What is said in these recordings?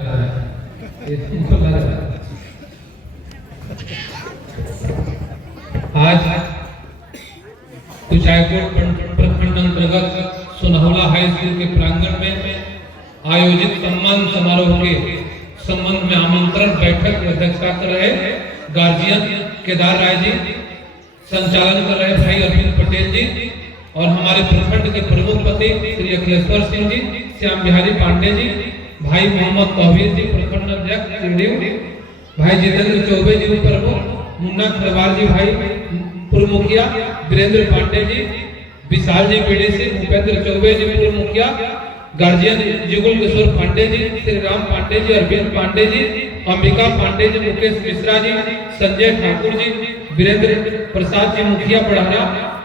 आज कुचायकोट प्रखंड अंतर्गत सुनहौला हाई स्कूल के प्रांगण में आयोजित सम्मान समारोह के संबंध में आमंत्रण बैठक की अध्यक्षता कर रहे गार्जियन केदार राय जी, संचालन कर रहे भाई अरविंद पटेल जी और हमारे प्रखंड के प्रमुख पति श्री अखिलेश्वर सिंह जी, श्याम बिहारी पांडे जी, भाई मोहम्मद तौहीद जी प्रखंड अध्यक्ष चिड़ियों, भाई जितेंद्र चौबे जी प्रमुख, मुन्ना खरवार जी भाई पूर्व मुखिया, वीरेंद्र पांडे जी, विशाल जी बीडीसी, भूपेंद्र चौबे जी पूर्व मुखिया, गार्जियन जुगुल किशोर पांडे जी, श्री राम पांडे जी, अरविंद पांडे जी, अंबिका पांडे जी, मुकेश मिश्रा जी, संजय ठाकुर जी, वीरेंद्र प्रसाद जी मुखिया पढ़ाना,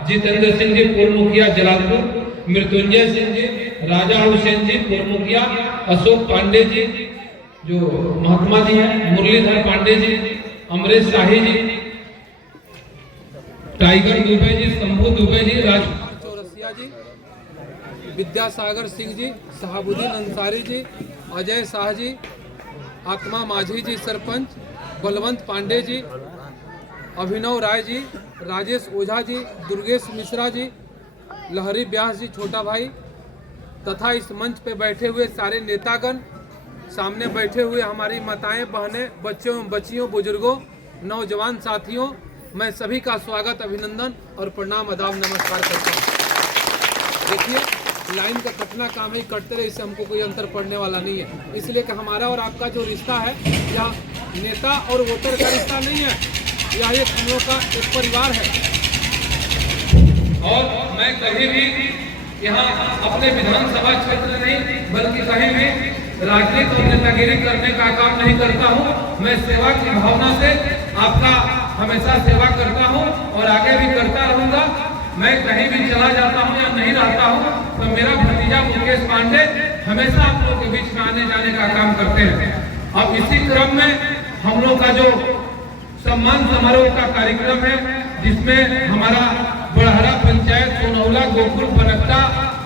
जितेंद्र सिंह जी पूर्व मुखिया जलालपुर, मृत्युंजय सिंह जी, राजा हुसैन जी पूर्व मुखिया, अशोक पांडे जी जो महात्मा जी हैं, मुरलीधर पांडे जी, अमरीश शाही जी, टाइगर दुबे जी, शंभू दुबे जी, राज चौरसिया जी, विद्यासागर सिंह जी, शहाबुद्दीन अंसारी जी, अजय शाह जी, आत्मा माझी जी सरपंच, बलवंत पांडे जी, अभिनव राय जी, राजेश ओझा जी, दुर्गेश मिश्रा जी, लहरी व्यास जी छोटा भाई तथा इस मंच पे बैठे हुए सारे नेतागण, सामने बैठे हुए हमारी माताएं बहनें, बच्चों बच्चियों, बुजुर्गों, नौजवान साथियों, मैं सभी का स्वागत, अभिनंदन और प्रणाम आदाब नमस्कार करता हूँ। देखिए, लाइन का कटना काम ही कटते रहे, इससे हमको कोई अंतर पड़ने वाला नहीं है। इसलिए कि हमारा और आपका जो रिश्ता है यह नेता और वोटर का रिश्ता नहीं है, यह एक हम लोग का एक परिवार है। और मैं कहीं भी यहाँ अपने विधानसभा क्षेत्र नहीं बल्कि कहीं भी राजनीति और नेतागिरी करने का काम नहीं करता हूँ। मैं सेवा की भावना से आपका हमेशा सेवा करता हूँ और आगे भी करता रहूंगा। मैं कहीं भी चला जाता हूँ या नहीं रहता हूँ तो मेरा भतीजा मुकेश पांडे हमेशा आप लोगों के बीच में आने जाने का काम करते हैं। अब इसी क्रम में हम लोग का जो सम्मान समारोह का कार्यक्रम है, जिसमें हमारा बड़हरा पंचायत, सोनौला, गोकुल, बनकटा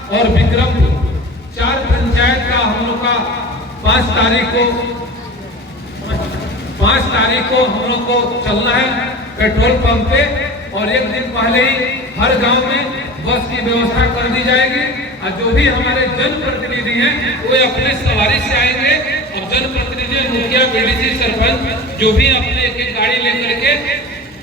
और विक्रमपुर 4 पंचायत का हम लोग का 5 तारीख को हम लोग को चलना है पेट्रोल पंप पे, और एक दिन पहले ही हर गांव में बस की व्यवस्था कर दी जाएगी। और जो भी हमारे जनप्रतिनिधि हैं वो अपने सवारी से आएंगे और जनप्रतिनिधि, मुखिया, बीडीसी, सरपंच जो भी अपने एक गाड़ी लेकर के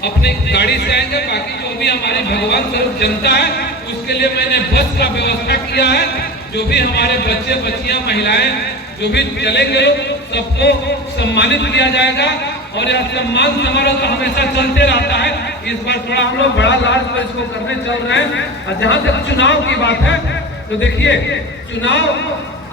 अपनी गाड़ी से आएंगे। बाकी जो भी हमारी भगवान स्वरूप जनता है उसके लिए मैंने बस का व्यवस्था किया है। जो भी हमारे बच्चे बच्चियां महिलाएं जो भी चलेंगे सबको सम्मानित किया जाएगा और यह सम्मान समारोह तो हमेशा चलते रहता है। इस बार थोड़ा हम लोग बड़ा लाज पर इसको करने चल रहे हैं। और जहाँ तक चुनाव की बात है तो देखिए, चुनाव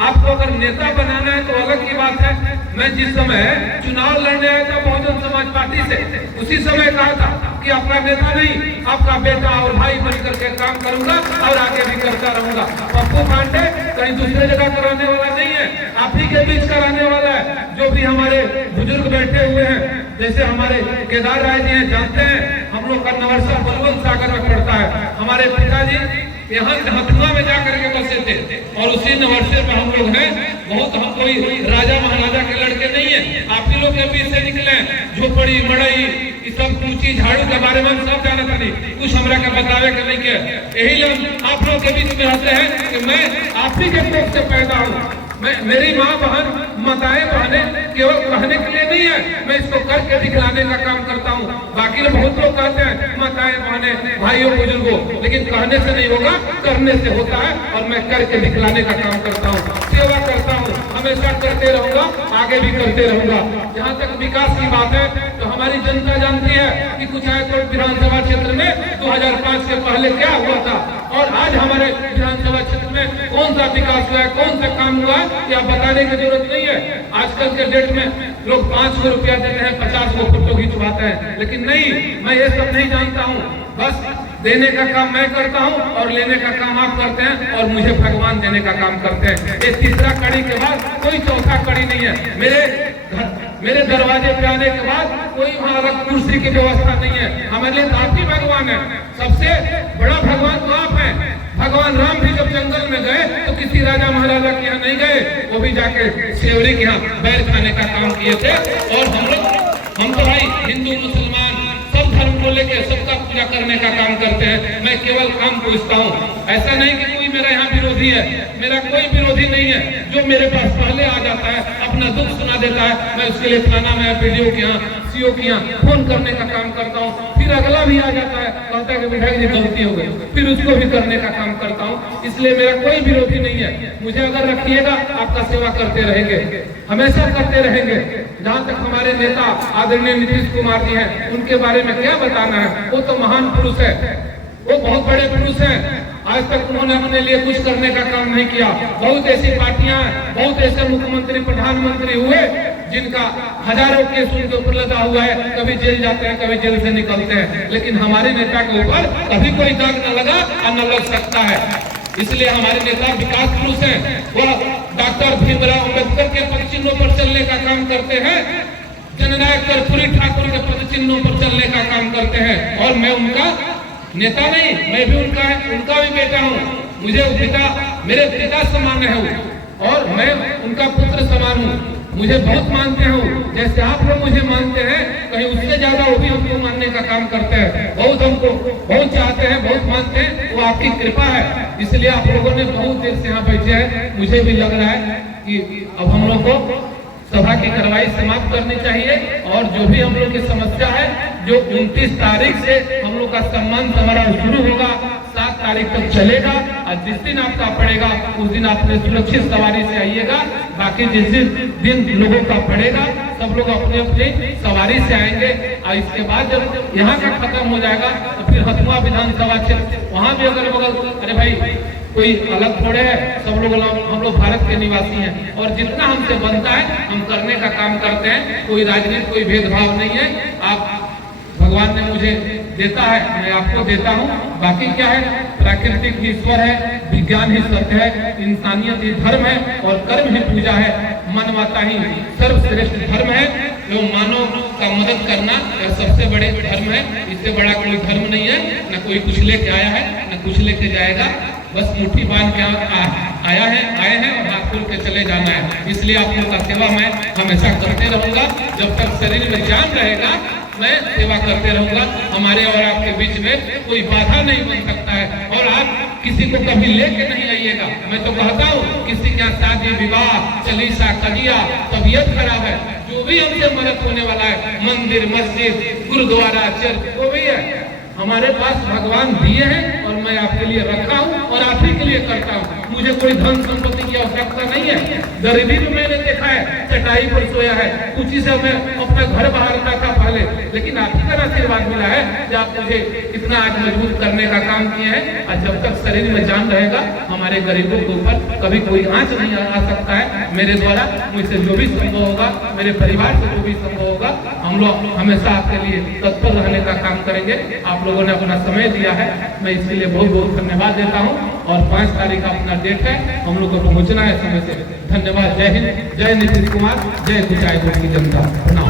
आपको अगर नेता बनाना है तो अलग की बात है। मैं जिस समय चुनाव लड़ने आया था बहुजन समाज पार्टी से, उसी समय कहा था कि आपका नेता नहीं, आपका बेटा और भाई बनकर के काम करूंगा और आगे भी करता रहूंगा। पप्पू पांडे कहीं दूसरे जगह कराने वाला नहीं है, आप ही के बीच कराने वाला है। जो भी हमारे बुजुर्ग बैठे हुए हैं, जैसे हमारे केदार राय जी हैं, जानते हैं हम लोग का नवरसा बलवंत सागर में पड़ता है। हमारे पिताजी यहाँ हथुआ में जाकर के बसे थे और उसी नवरसे में हम लोग हैं। बहुत हम कोई राजा महाराजा के लड़के नहीं है, आप ही लोग के बीच से निकले। झोपड़ी मड़ई इस सब कूची झाड़ू के बारे में हम सब जानते नहीं, कुछ हमरा के बतावे के नहीं के। यही लोग आप लोग के बीच में रहते हैं कि मैं आप ही के कोख से पैदा हूँ। मेरी माँ बहन माताएं बहने केवल कहने के लिए नहीं है, मैं इसको करके दिखलाने का काम करता हूँ। बाकी लोग बहुत लोग कहते हैं माताएं बहने भाइयों बुजुर्गों, लेकिन कहने से नहीं होगा, करने से होता है। और मैं करके दिखलाने का काम करता हूँ, सेवा करता हूँ, हमेशा करते रहूंगा, आगे भी करते रहूंगा। जहाँ तक विकास की बात है तो हमारी जनता जानती है कि कुचायकोट विधानसभा क्षेत्र में 2005 से पहले क्या हुआ था और आज हमारे विधानसभा क्षेत्र में कौन सा विकास हुआ है, कौन सा काम हुआ है, या बताने की जरूरत नहीं है। आजकल के डेट में लोग 500 रुपया देते हैं, 50 को फोटो खिंचवाते हैं, लेकिन नहीं, मैं ये सब नहीं जानता हूँ। बस देने का काम मैं करता हूँ और लेने का काम आप करते हैं और मुझे भगवान देने का काम करते हैं। ये तीसरा कड़ी के बाद कोई चौथा कड़ी नहीं है। मेरे दरवाजे पे आने के बाद कोई वहाँ अलग कुर्सी की व्यवस्था नहीं है। हमारे लिए आप ही भगवान है, सबसे बड़ा भगवान तो आप है। भगवान राम भी जब जंगल में गए तो किसी राजा महाराजा के यहाँ नहीं गए, वो भी जाके शेवरी के यहाँ बैर खाने का काम किए थे। और हम तो भाई हिंदू मुसलमान सब धर्म को लेकर सबका पूजा करने का काम करते हैं। मैं केवल काम पूछता हूँ, ऐसा नहीं कि कोई मेरा यहाँ विरोधी है, मेरा कोई विरोधी नहीं है। जो मेरे पास पहले आ जाता है, अपना दुख सुना देता है, मैं उसके लिए थाना में वीडियो के यहाँ सीओ के यहाँ फोन करने का काम करता हूँ। फिर अगला भी आ जाता है, कहता है कि विधायक जी गलती हो गई, फिर उसको भी करने का काम करता हूँ। इसलिए मेरा कोई विरोधी नहीं है। मुझे अगर रखिएगा, आपका सेवा करते रहेंगे, हमेशा करते रहेंगे। जहाँ तक हमारे नेता आदरणीय नीतीश कुमार जी हैं, उनके बारे में क्या बताना है। वो तो महान पुरुष है, वो बहुत बड़े पुरुष हैं। आज तक उन्होंने अपने लिए कुछ करने का काम नहीं किया। बहुत ऐसी पार्टियां, बहुत ऐसे मुख्यमंत्री प्रधानमंत्री हुए जिनका हजारों केस उनके ऊपर लगा हुआ है, कभी जेल जाते हैं, कभी जेल से निकलते हैं, लेकिन हमारे नेता के ऊपर कभी कोई दाग न लगा और न लग सकता है। इसलिए हमारे नेता विकास पुरुष हैं। वह डॉक्टर भीमराव अम्बेडकर के पद चिन्हों पर चलने का काम करते हैं, जननायक कर्पूरी ठाकुर के पद चिन्हों पर चलने का काम करते हैं। और मैं उनका नेता नहीं, मैं भी उनका भी बेटा हूँ। मुझे पिता, मेरे पिता समान है वो, और मैं उनका पुत्र समान हूँ। मुझे बहुत मानते हैं, जैसे आप लोग मुझे मानते हैं, कहीं उससे ज्यादा वो भी हमको मानने का काम करते हैं। बहुत हमको बहुत चाहते हैं, बहुत मानते हैं, वो आपकी कृपा है। इसलिए आप लोगों ने बहुत देर से यहाँ बैठे हैं। मुझे भी लग रहा है कि अब हम लोग को सभा की कार्रवाई समाप्त करनी चाहिए। और जो भी हम लोग की समस्या है, जो 29 तारीख से हम लोग का सम्मान समारोह शुरू होगा, 7 तारीख तक चलेगा, और जिस दिन आपका पड़ेगा उस दिन आपने सुरक्षित सवारी से आइएगा। बाकी जिस दिन लोगों का पड़ेगा, सब लोग अपने अपने सवारी से आएंगे। और इसके बाद जब यहाँ का खत्म हो जाएगा तो फिर हथुआ विधानसभा क्षेत्र, वहाँ भी अगल बगल, अरे भाई कोई अलग थोड़े है, सब लोग हम लोग भारत के निवासी हैं, और जितना हमसे बनता है हम करने का काम करते हैं। कोई राजनीति, कोई भेदभाव नहीं है। आप भगवान ने मुझे देता है, मैं आपको देता हूँ। बाकी क्या है, प्राकृतिक ईश्वर है, विज्ञान ही सत्य है, इंसानियत ही धर्म है, और कर्म ही पूजा है। मानवता ही सर्वश्रेष्ठ धर्म है। जो मानव का मदद करना यह सबसे बड़े धर्म है। इससे बड़ा कोई धर्म नहीं है। न कोई कुछ लेके आया है, न कुछ लेके जाएगा। बस मुट्ठी बांध के आए हैं और हाथ खोल के चले जाना है। इसलिए आप लोगों का सेवा मैं हमेशा करते रहूंगा। जब तक शरीर में जान रहेगा, मैं सेवा करते रहूंगा। हमारे और आपके बीच में कोई बाधा नहीं बन सकता है। और आप किसी को कभी लेके नहीं आइएगा। मैं तो कहता हूँ, किसी के यहाँ शादी विवाह, चलीसा, कजिया, तबीयत खराब है, जो भी हमसे मदद होने वाला है, मंदिर, मस्जिद, गुरुद्वारा, चर्च, वो भी है, हमारे पास भगवान दिए हैं, और मैं आपके लिए रखा हूँ और आप ही के लिए करता हूँ। मुझे कोई धन संपत्ति की आवश्यकता नहीं है। गरीबी में मैंने देखा है, चटाई पर सोया है, उसी से मैं अपना घर बहारता था पहले, लेकिन आप ही का आशीर्वाद मिला है कि आप मुझे इतना आज मजबूत करने का काम किए हैं। और जब तक शरीर में जान रहेगा, हमारे गरीबों के ऊपर कभी कोई आंच नहीं आ सकता है। मेरे द्वारा मुझसे जो भी संभव होगा, मेरे परिवार से जो भी संभव होगा, हम लोग हमेशा आपके लिए तत्पर रहने का काम करेंगे। आप लोगों ने अपना समय दिया है, मैं इसके लिए बहुत बहुत धन्यवाद देता हूँ। और 5 तारीख का अपना डेट है, हम लोग को पहुंचना है समय से। धन्यवाद। जय हिंद, जय नीतीश कुमार, जय कुचायपुर की जनता।